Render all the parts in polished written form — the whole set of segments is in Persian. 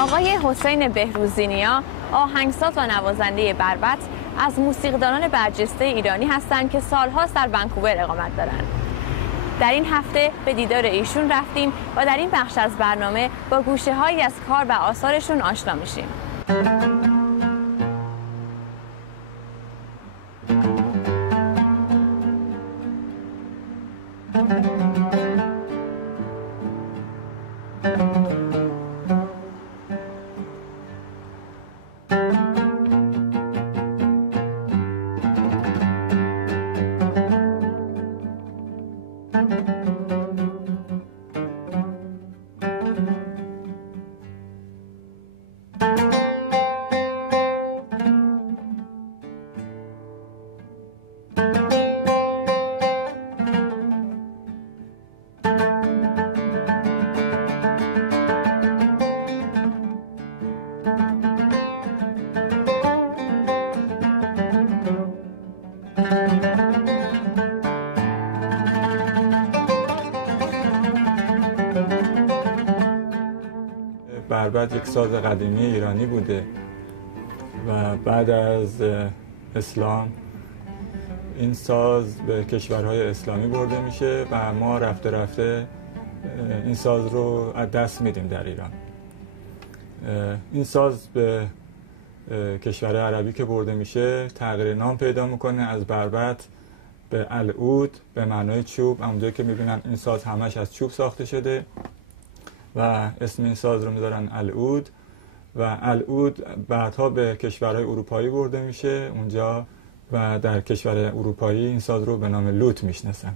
آقای حسین بهروزینیا، آهنگساز و نوازنده بربط، از موسیقیدانان برجسته ایرانی هستند که سالهاست در ونکوور اقامت دارند. در این هفته به دیدار ایشون رفتیم و در این بخش از برنامه با گوشه‌هایی از کار و آثارشون آشنا میشیم. بربط یک ساز قدیمی ایرانی بوده و بعد از اسلام این ساز به کشورهای اسلامی برده میشه و ما رفته رفته این ساز رو از دست میدیم در ایران. این ساز به کشور عربی که برده میشه تغییر نام پیدا میکنه از بربط به العود به معنای چوب. همونجایی که میبینن این ساز همش از چوب ساخته شده و اسم این ساز رو میذارن العود و العود بعدها به کشورهای اروپایی برده میشه اونجا و در کشور اروپایی این ساز رو به نام لوت میشناسن.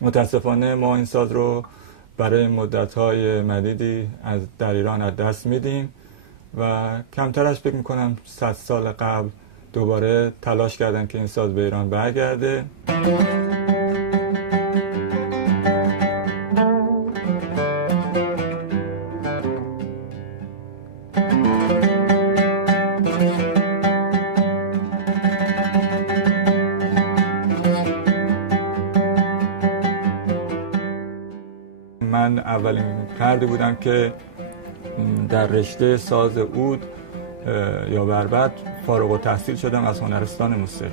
متاسفانه ما این ساز رو برای مدت‌های مدیدی در ایران از دست میدیم و کمتر از فکر میکنم 100 سال قبل دوباره تلاش کردن که این ساز به ایران برگرده. من اولین فردی بودم که در رشته ساز عود یا بربط فارغ التحصیل شدم از هنرستان موسیقی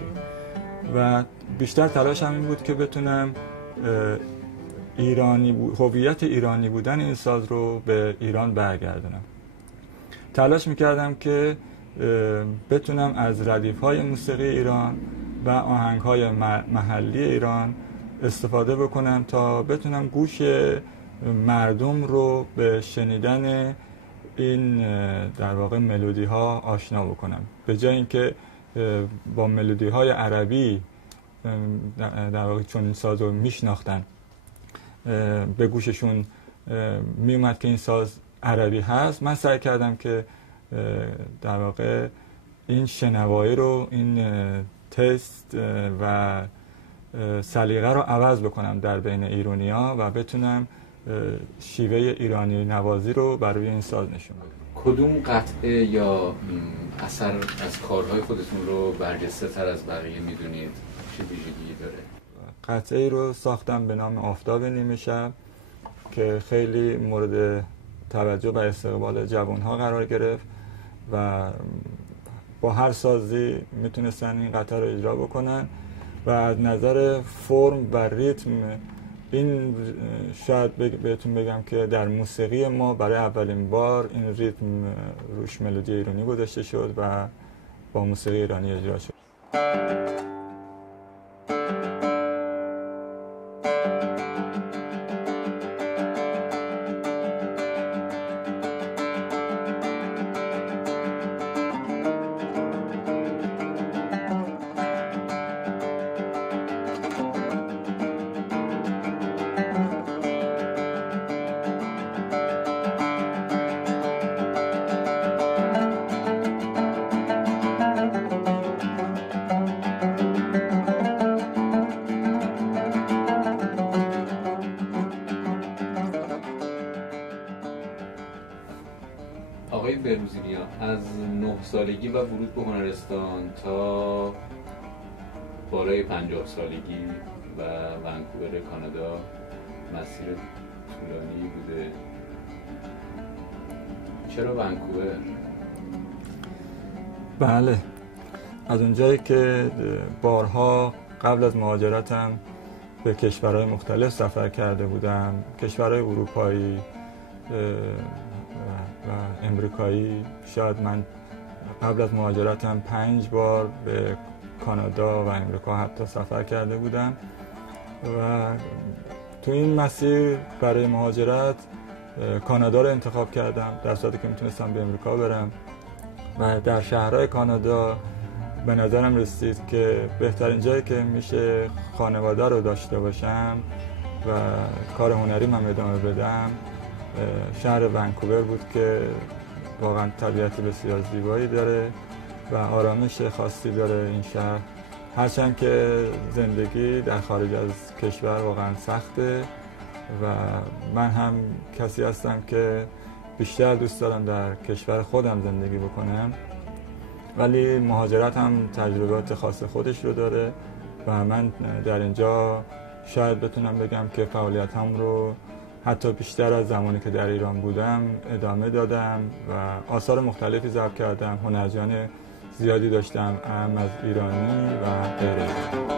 و بیشتر تلاشم این بود که بتونم هویت ایرانی بودن این ساز رو به ایران برگردونم. تلاش میکردم که بتونم از ردیف‌های موسیقی ایران و آهنگ‌های محلی ایران استفاده بکنم تا بتونم گوش مردم رو به شنیدن این در واقع ملودی ها آشنا بکنم، به جای اینکه با ملودی های عربی در واقع چون این ساز رو میشناختن به گوششون میومد که این ساز عربی هست، من سعی کردم که در واقع این شنوایی رو، این تست و سلیقه رو عوض بکنم در بین ایرانی‌ها و بتونم شیوه ایرانی نوازی رو برای این ساز نشون بدم. کدوم قطعه یا اثر از کارهای خودتون رو برجسته تر از بقیه میدونید؟ چه ویژگی داره؟ قطعه رو ساختم به نام آفتاب نیمه شب که خیلی مورد توجه و استقبال جوانها قرار گرفت و با هر سازی میتونستن این قطعه رو اجرا بکنن و از نظر فرم و ریتم این شاید بهتون بگم که در موسیقی ما برای اولین بار این ریتم روش ملودی ایرانی گذاشته شد و با موسیقی ایرانی اجرا شد. آقای بهروزینیا، از 9 سالگی و ورود به هنرستان تا بالای 50 سالگی و ونکوور کانادا مسیر طولانی بوده. چرا ونکوور؟ بله، از اونجایی که بارها قبل از مهاجرتم به کشورهای مختلف سفر کرده بودم، کشورهای اروپایی و امریکایی. شاید من قبل از مهاجرتم 5 بار به کانادا و امریکا حتی سفر کرده بودم و تو این مسیر برای مهاجرت کانادا رو انتخاب کردم، در صورتی که میتونستم به امریکا برم. و در شهرهای کانادا به نظرم رسید که بهترین جایی که میشه خانواده رو داشته باشم و کار هنریم هم ادامه بدم شهر ونکوور بود که واقعا طبیعت بسیار زیبایی داره و آرامش خاصی داره این شهر. هرچند که زندگی در خارج از کشور واقعا سخته و من هم کسی هستم که بیشتر دوست دارم در کشور خودم زندگی بکنم، ولی مهاجرت هم تجربات خاص خودش رو داره و من در اینجا شاید بتونم بگم که فعالیتم رو حتی بیشتر از زمانی که در ایران بودم ادامه دادم و آثار مختلفی ضبط کردم. هنرجویان زیادی داشتم، هم از ایرانی و غیر ایرانی.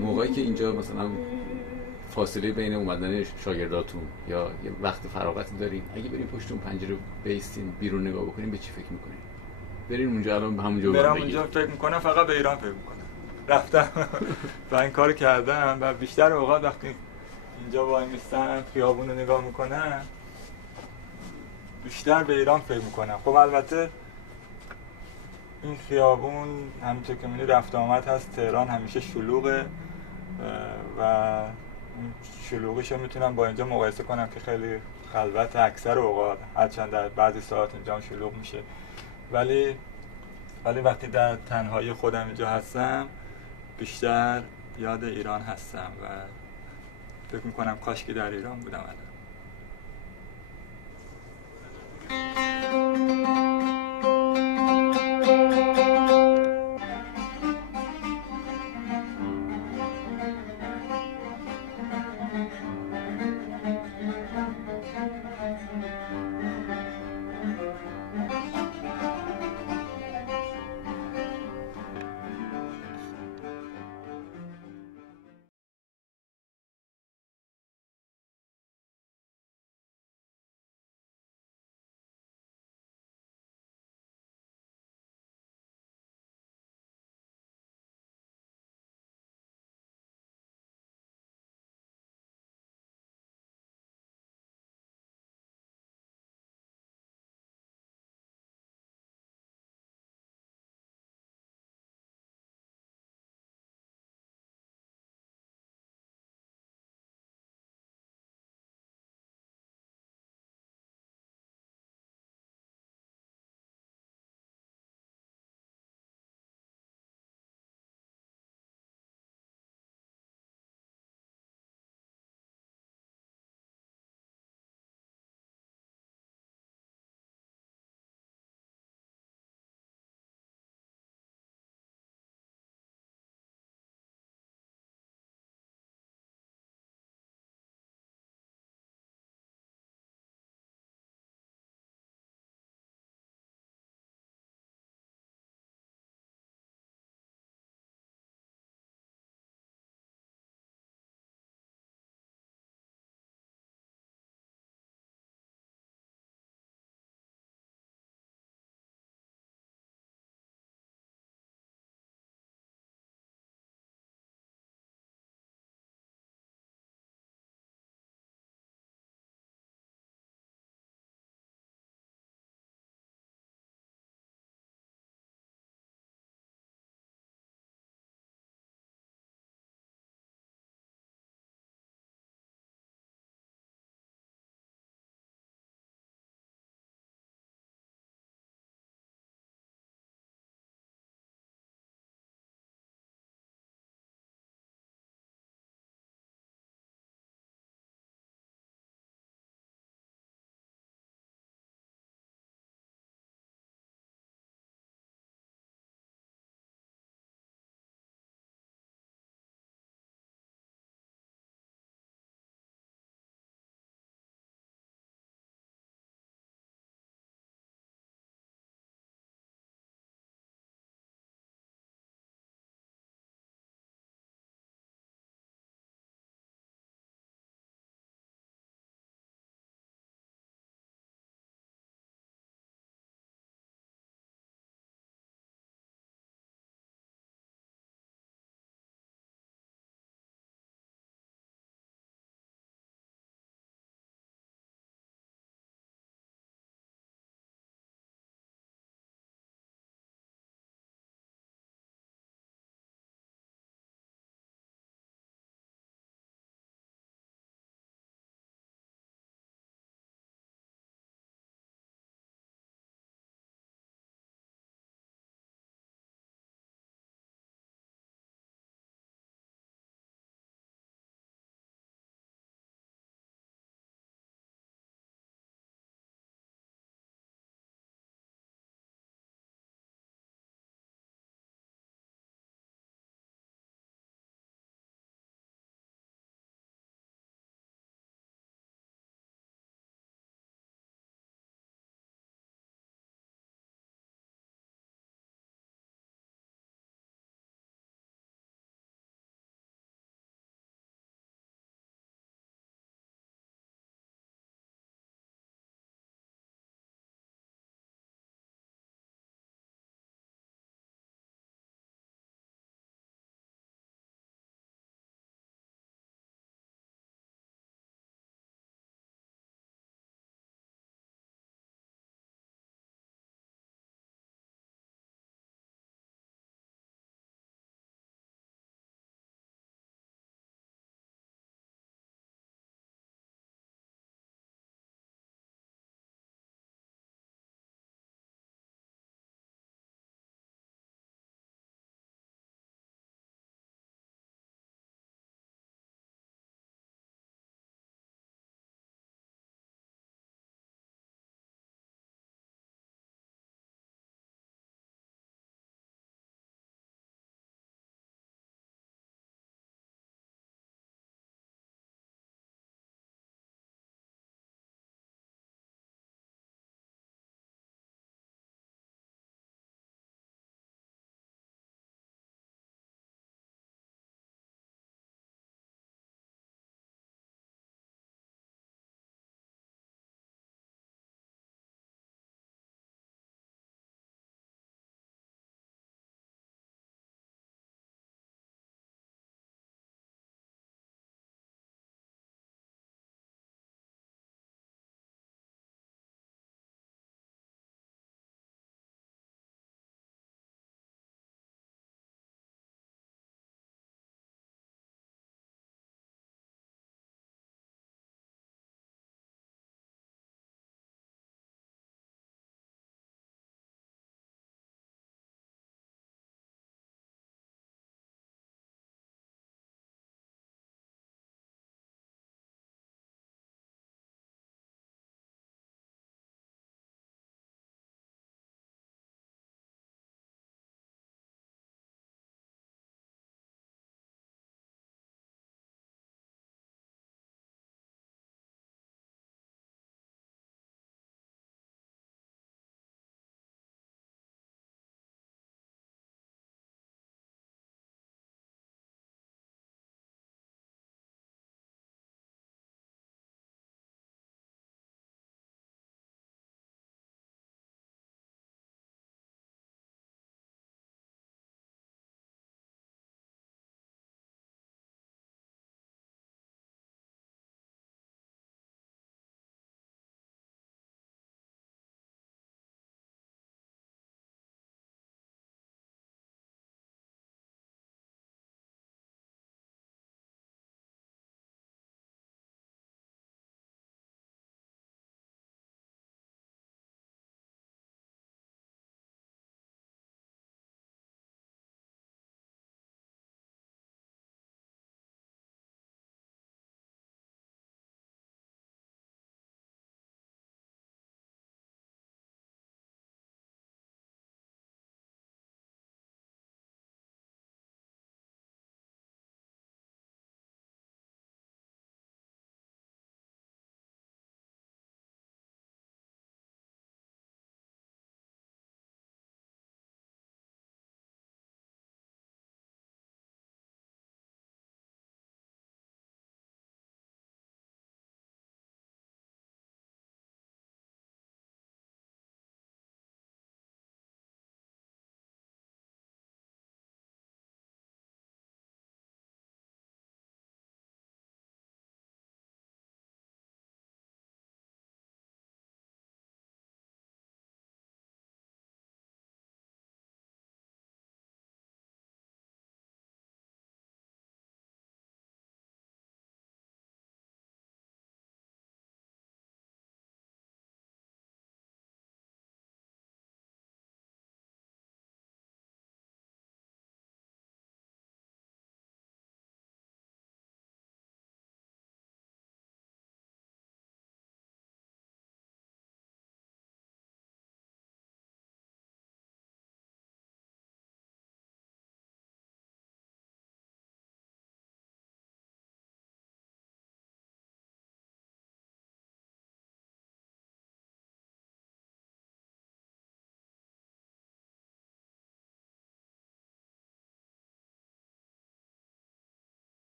موقعی که اینجا مثلا فاصله بین اومدن شاگرداتون یا یه وقت فراغتی دارین، اگه بریم پشت اون پنجره بیستین بیرون نگاه بکنیم به چی فکر میکنین؟ بریم اونجا الان به همونجا برم اونجا فکر میکنم فقط به ایران فکر میکنم. رفتم و این کار کردم و بیشتر اوقات وقتی اینجا وای میستم خیابون رو نگاه میکنم بیشتر به ایران فکر میکنم. خب البته این خیابون همینطور که می‌بینی رفت آمد هست. تهران همیشه شلوغه و شلوغیش رو میتونم با اینجا مقایسه کنم که خیلی خلوت اکثر اوقات، هرچند در بعضی ساعات اینجا شلوغ میشه، ولی وقتی در تنهایی خودم اینجا هستم بیشتر یاد ایران هستم و فکر میکنم کاشکی در ایران بودم الان.